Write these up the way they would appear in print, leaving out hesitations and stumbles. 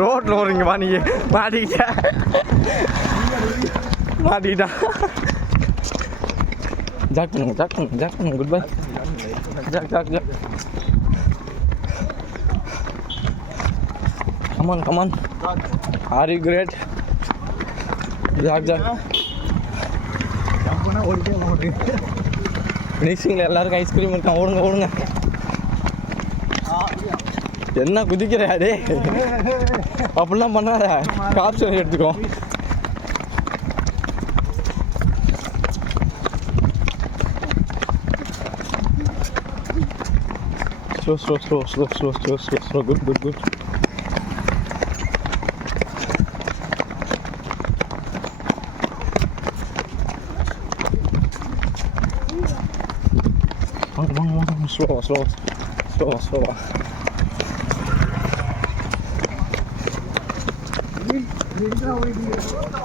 ரோட்டில் வரீங்க வா நீ மாட்டிக்கிட்டா ஜாக் பண்ணுங்க good bye Jack come on are you great Jack ஃபினிஷிங்கில் எல்லாருக்கும் ஐஸ்கிரீம் இருக்கான் ஓடுங்க என்ன குதிக்கிறாடே அப்படிலாம் பண்ணாத காப்ஸ் எடுத்துக்கோ ஸ்லோ குட் ஸ்லோ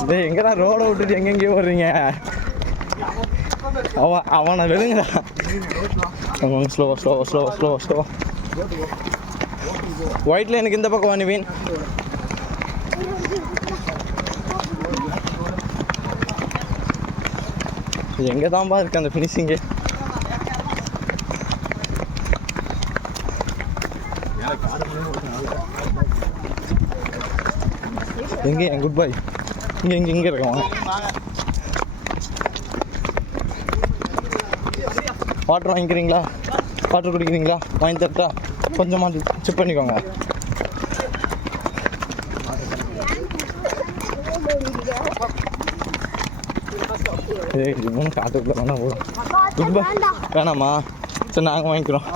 டேய் எங்கடா ரோட விட்டுட்டு எங்கெங்கேயோ வர்றீங்க அவனை வெளுங்கடா ஸ்லோ ஒயிட்ல எனக்கு இந்த பக்கம் வாணிவீன் எங்கே தான்பா இருக்கு அந்த ஃபினிஷிங்கு எங்கே என் குட் பாய் இங்கே இருக்கான் வாட்டர் வாங்கிக்கிறீங்களா வாட்டர் குடிக்கிறீங்களா வாங்கி தரட்டா கொஞ்சமாக செக் பண்ணிக்கோங்க மூணு காட்டுக்குள்ள வேணா போதும் குட் பாய் வேணாமா சரி நாங்கள் வாங்கிக்கிறோம்